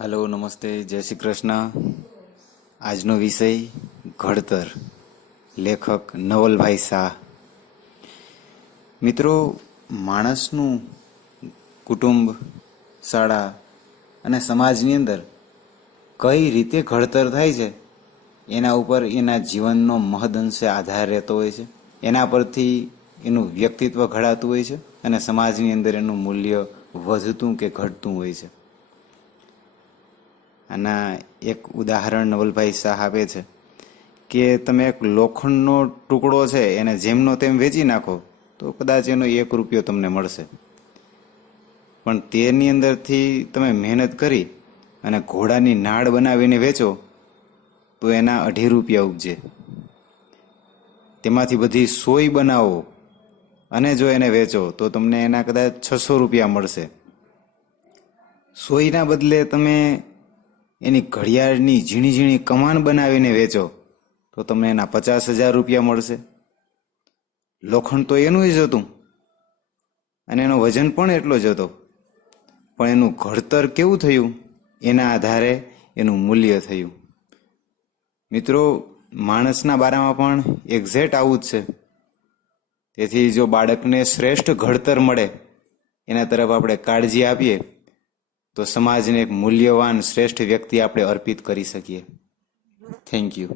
Hello નમસ્તે, જય શ્રી કૃષ્ણ. આજનો વિષય ઘડતર. લેખક નવલભાઈ શાહ. મિત્રો, માણસનું કુટુંબ, શાળા અને સમાજની અંદર કઈ રીતે ઘડતર થાય છે, એના ઉપર એના જીવનનો મહદઅંશે આધાર રહેતો હોય છે, એના પરથી એનું વ્યક્તિત્વ ઘડાતું હોય છે અને સમાજની અંદર એનું મૂલ્ય વધતું કે ઘટતું હોય છે. આના એક ઉદાહરણ નવલભાઈ શાહ આપે છે કે તમે એક લોખંડનો ટુકડો છે, એને જેમનો તેમ વેચી નાખો, તો કદાચ એનો એક રૂપિયો તમને મળશે. પણ તેની અંદરથી તમે મહેનત કરી અને ઘોડાની નાળ બનાવીને વેચો, તો એના અઢી રૂપિયા ઉપજે. તેમાંથી બધી સોય બનાવો અને જો એને વેચો, તો તમને એના કદાચ છસો રૂપિયા મળશે. સોયના બદલે તમે એની ઘડિયાળની ઝીણી ઝીણી કમાન બનાવીને વેચો, તો તમને એના પચાસ હજાર રૂપિયા મળશે. લોખંડ તો એનું જ હતું, અને એનો વજન પણ એટલો જ હતો. પણ એનું ઘડતર કેવું થયું? એના આધારે એનું મૂલ્ય થયું. મિત્રો, માણસના બારામાં પણ એક્ઝેક્ટ આવું જ છે. તેથી જો બાળકને શ્રેષ્ઠ ઘડતર મળે, એના તરફ આપણે કાળજી આપીએ. તો સમાજને એક મૂલ્યવાન શ્રેષ્ઠ વ્યક્તિ આપણે અર્પિત કરી શકીએ. Thank you